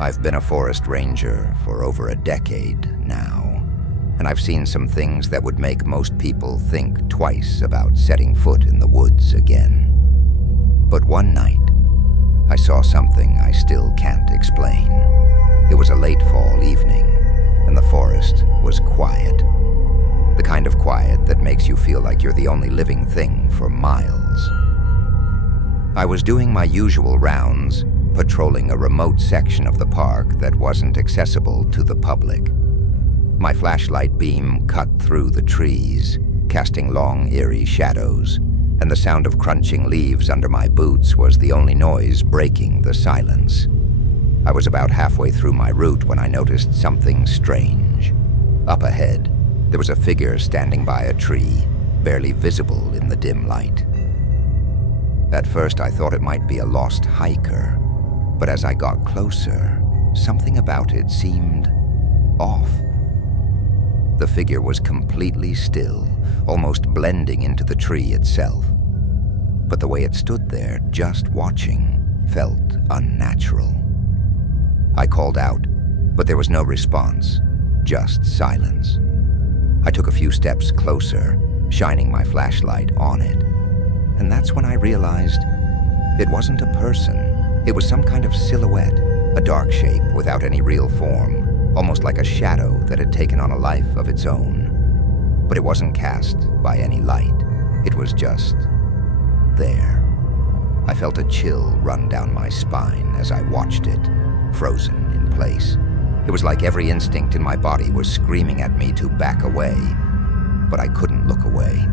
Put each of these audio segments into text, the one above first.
I've been a forest ranger for over a decade now, and I've seen some things that would make most people think twice about setting foot in the woods again. But one night, I saw something I still can't explain. It was a late fall evening, and the forest was quiet. The kind of quiet that makes you feel like you're the only living thing for miles. I was doing my usual rounds, patrolling a remote section of the park that wasn't accessible to the public. My flashlight beam cut through the trees, casting long, eerie shadows, and the sound of crunching leaves under my boots was the only noise breaking the silence. I was about halfway through my route when I noticed something strange. Up ahead, there was a figure standing by a tree, barely visible in the dim light. At first, I thought it might be a lost hiker, but as I got closer, something about it seemed off. The figure was completely still, almost blending into the tree itself. But the way it stood there, just watching, felt unnatural. I called out, but there was no response, just silence. I took a few steps closer, shining my flashlight on it. And that's when I realized it wasn't a person. It was some kind of silhouette, a dark shape without any real form, almost like a shadow that had taken on a life of its own. But it wasn't cast by any light. It was just there. I felt a chill run down my spine as I watched it, frozen in place. It was like every instinct in my body was screaming at me to back away, but I couldn't look away.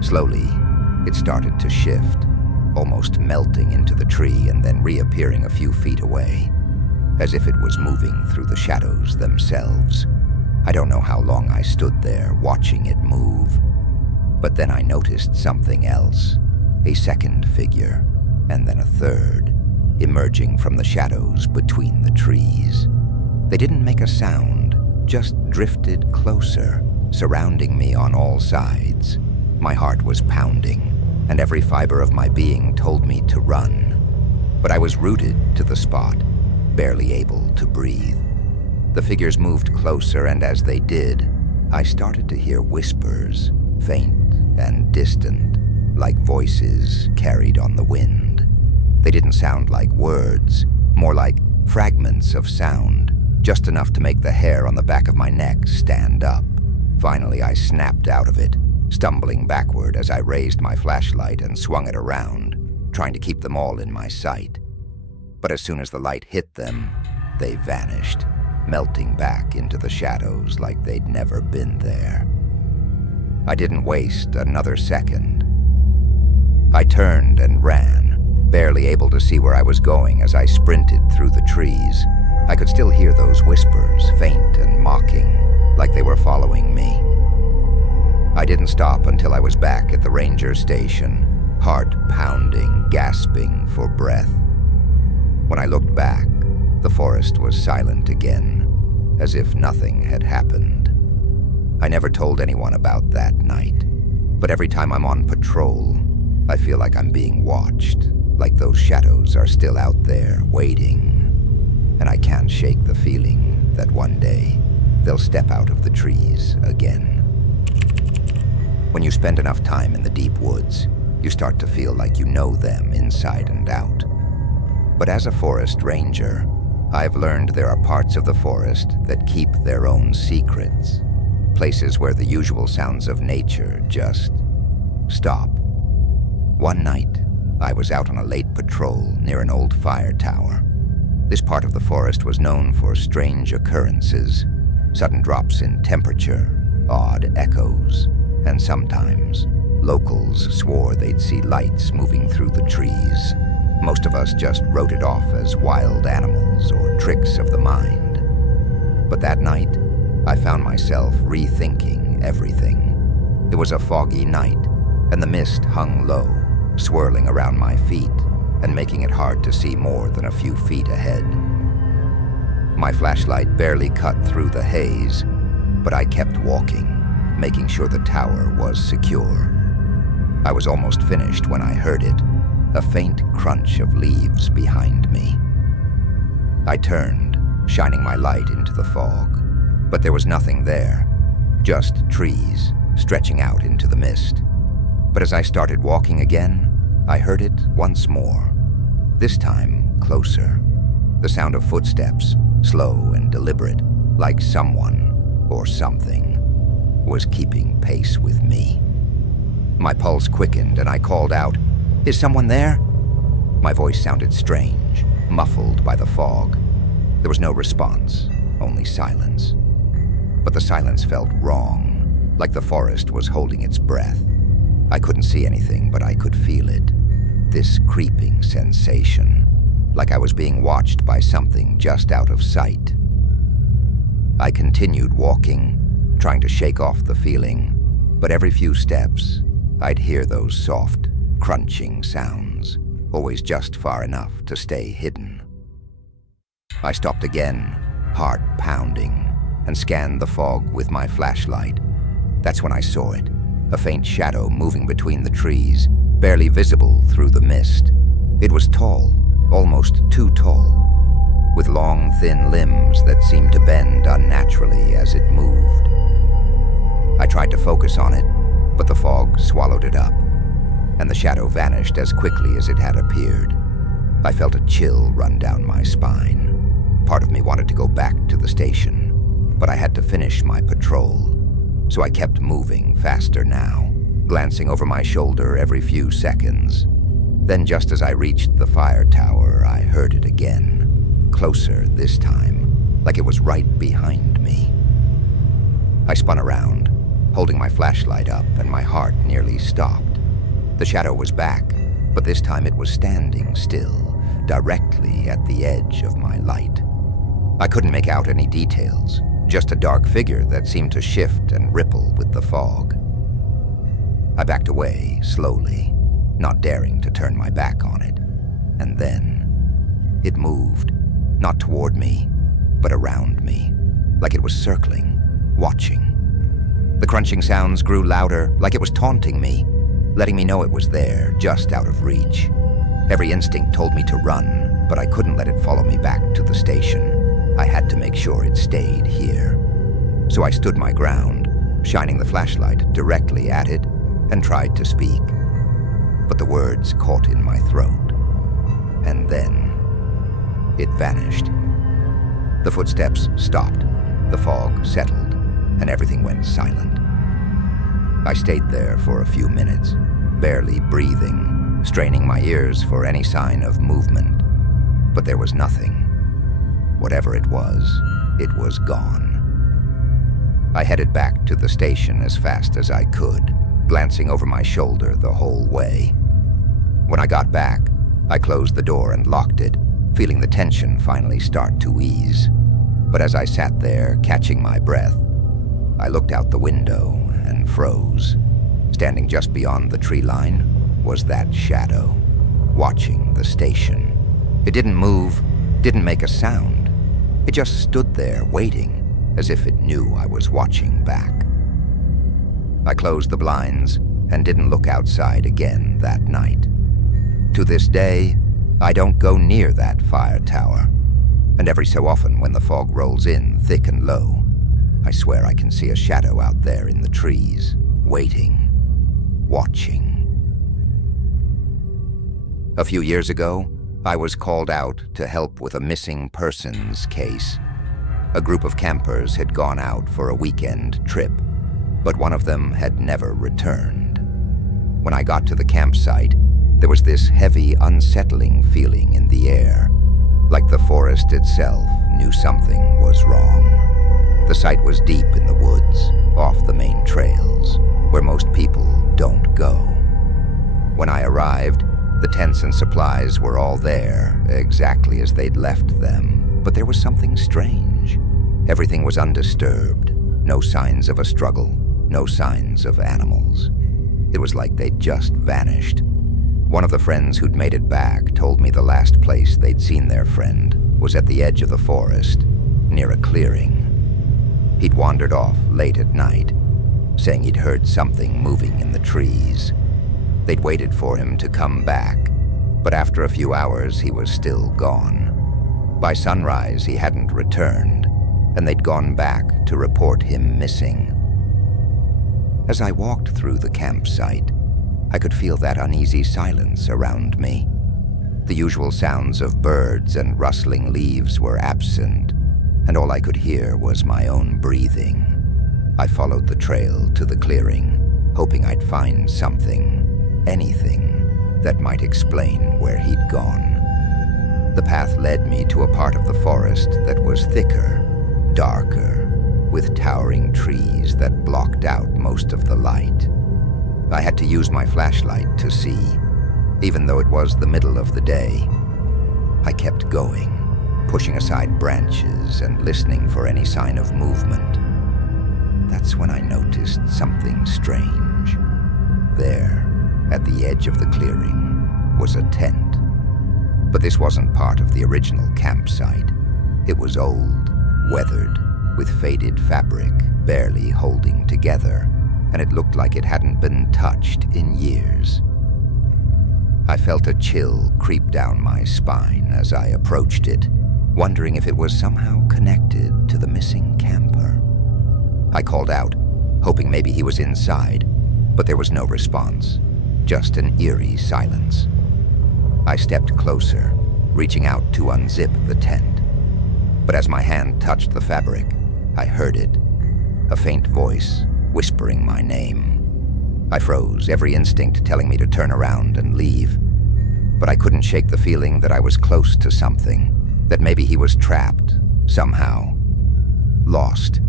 Slowly, it started to shift, almost melting into the tree and then reappearing a few feet away, as if it was moving through the shadows themselves. I don't know how long I stood there watching it move, but then I noticed something else, a second figure, and then a third, emerging from the shadows between the trees. They didn't make a sound, just drifted closer, surrounding me on all sides. My heart was pounding, and every fiber of my being told me to run. But I was rooted to the spot, barely able to breathe. The figures moved closer, and as they did, I started to hear whispers, faint and distant, like voices carried on the wind. They didn't sound like words, more like fragments of sound, just enough to make the hair on the back of my neck stand up. Finally, I snapped out of it, stumbling backward as I raised my flashlight and swung it around, trying to keep them all in my sight. But as soon as the light hit them, they vanished, melting back into the shadows like they'd never been there. I didn't waste another second. I turned and ran, barely able to see where I was going as I sprinted through the trees. I could still hear those whispers, faint and mocking, like they were following me. I didn't stop until I was back at the ranger station, heart pounding, gasping for breath. When I looked back, the forest was silent again, as if nothing had happened. I never told anyone about that night, but every time I'm on patrol, I feel like I'm being watched, like those shadows are still out there waiting. And I can't shake the feeling that one day they'll step out of the trees again. When you spend enough time in the deep woods, you start to feel like you know them inside and out. But as a forest ranger, I've learned there are parts of the forest that keep their own secrets, places where the usual sounds of nature just stop. One night, I was out on a late patrol near an old fire tower. This part of the forest was known for strange occurrences, sudden drops in temperature, odd echoes, and sometimes locals swore they'd see lights moving through the trees. Most of us just wrote it off as wild animals or tricks of the mind. But that night, I found myself rethinking everything. It was a foggy night, and the mist hung low, swirling around my feet and making it hard to see more than a few feet ahead. My flashlight barely cut through the haze, but I kept walking, making sure the tower was secure. I was almost finished when I heard it, a faint crunch of leaves behind me. I turned, shining my light into the fog. But there was nothing there, just trees stretching out into the mist. But as I started walking again, I heard it once more, this time closer. The sound of footsteps, slow and deliberate, like someone or something was keeping pace with me. My pulse quickened and I called out, "Is someone there?" My voice sounded strange, muffled by the fog. There was no response, only silence. But the silence felt wrong, like the forest was holding its breath. I couldn't see anything, but I could feel it. This creeping sensation, like I was being watched by something just out of sight. I continued walking, trying to shake off the feeling, but every few steps, I'd hear those soft, crunching sounds, always just far enough to stay hidden. I stopped again, heart pounding, and scanned the fog with my flashlight. That's when I saw it, a faint shadow moving between the trees, barely visible through the mist. It was tall, almost too tall, with long, thin limbs that seemed to bend unnaturally as it moved. I tried to focus on it, but the fog swallowed it up, and the shadow vanished as quickly as it had appeared. I felt a chill run down my spine. Part of me wanted to go back to the station, but I had to finish my patrol, so I kept moving faster now, glancing over my shoulder every few seconds. Then just as I reached the fire tower, I heard it again, closer this time, like it was right behind me. I spun around, holding my flashlight up, and my heart nearly stopped. The shadow was back, but this time it was standing still, directly at the edge of my light. I couldn't make out any details, just a dark figure that seemed to shift and ripple with the fog. I backed away slowly, not daring to turn my back on it. And then it moved, not toward me, but around me, like it was circling, watching. The crunching sounds grew louder, like it was taunting me, letting me know it was there, just out of reach. Every instinct told me to run, but I couldn't let it follow me back to the station. I had to make sure it stayed here. So I stood my ground, shining the flashlight directly at it, and tried to speak. But the words caught in my throat. And then it vanished. The footsteps stopped, the fog settled, and everything went silent. I stayed there for a few minutes, barely breathing, straining my ears for any sign of movement. But there was nothing. Whatever it was gone. I headed back to the station as fast as I could, glancing over my shoulder the whole way. When I got back, I closed the door and locked it, feeling the tension finally start to ease. But as I sat there, catching my breath, I looked out the window and froze. Standing just beyond the tree line was that shadow, watching the station. It didn't move, didn't make a sound. It just stood there, waiting, as if it knew I was watching back. I closed the blinds and didn't look outside again that night. To this day, I don't go near that fire tower, and every so often when the fog rolls in thick and low, I swear I can see a shadow out there in the trees, waiting, watching. A few years ago, I was called out to help with a missing persons case. A group of campers had gone out for a weekend trip, but one of them had never returned. When I got to the campsite, there was this heavy, unsettling feeling in the air, like the forest itself knew something was wrong. The site was deep in the woods, off the main trails, where most people don't go. When I arrived, the tents and supplies were all there, exactly as they'd left them, but there was something strange. Everything was undisturbed, no signs of a struggle, no signs of animals. It was like they'd just vanished. One of the friends who'd made it back told me the last place they'd seen their friend was at the edge of the forest, near a clearing. He'd wandered off late at night, saying he'd heard something moving in the trees. They'd waited for him to come back, but after a few hours he was still gone. By sunrise, he hadn't returned, and they'd gone back to report him missing. As I walked through the campsite, I could feel that uneasy silence around me. The usual sounds of birds and rustling leaves were absent, and all I could hear was my own breathing. I followed the trail to the clearing, hoping I'd find something, anything, that might explain where he'd gone. The path led me to a part of the forest that was thicker, darker, with towering trees that blocked out most of the light. I had to use my flashlight to see, even though it was the middle of the day. I kept going, pushing aside branches and listening for any sign of movement. That's when I noticed something strange. There, at the edge of the clearing, was a tent. But this wasn't part of the original campsite. It was old, weathered, with faded fabric barely holding together, and it looked like it hadn't been touched in years. I felt a chill creep down my spine as I approached it, wondering if it was somehow connected to the missing camper. I called out, hoping maybe he was inside, but there was no response, just an eerie silence. I stepped closer, reaching out to unzip the tent. But as my hand touched the fabric, I heard it, a faint voice whispering my name. I froze, every instinct telling me to turn around and leave. But I couldn't shake the feeling that I was close to something, that maybe he was trapped, somehow, lost.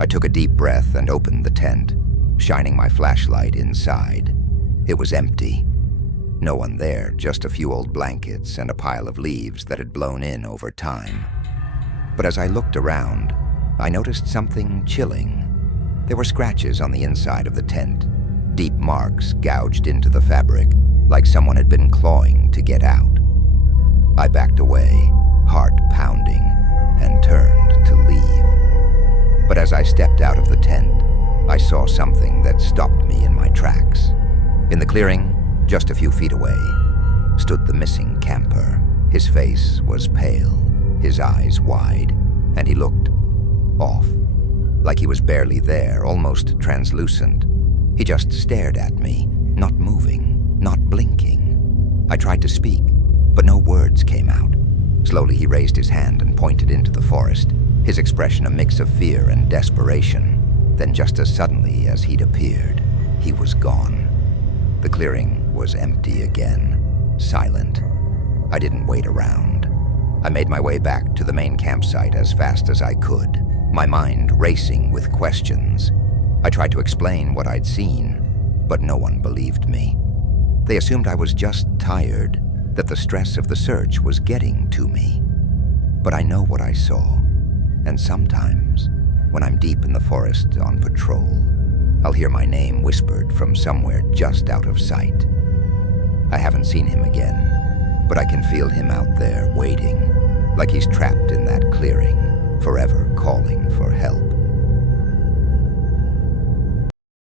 I took a deep breath and opened the tent, shining my flashlight inside. It was empty. No one there, just a few old blankets and a pile of leaves that had blown in over time. But as I looked around, I noticed something chilling. There were scratches on the inside of the tent, deep marks gouged into the fabric, like someone had been clawing to get out. I backed away, heart pounding, and turned to leave. But as I stepped out of the tent, I saw something that stopped me in my tracks. In the clearing, just a few feet away, stood the missing camper. His face was pale, his eyes wide, and he looked off, like he was barely there, almost translucent. He just stared at me, not moving, not blinking. I tried to speak, but no words came out. Slowly he raised his hand and pointed into the forest, his expression a mix of fear and desperation. Then just as suddenly as he'd appeared, he was gone. The clearing was empty again, silent. I didn't wait around. I made my way back to the main campsite as fast as I could, my mind racing with questions. I tried to explain what I'd seen, but no one believed me. They assumed I was just tired, that the stress of the search was getting to me. But I know what I saw, and sometimes, when I'm deep in the forest on patrol, I'll hear my name whispered from somewhere just out of sight. I haven't seen him again, but I can feel him out there waiting, like he's trapped in that clearing, forever calling for help.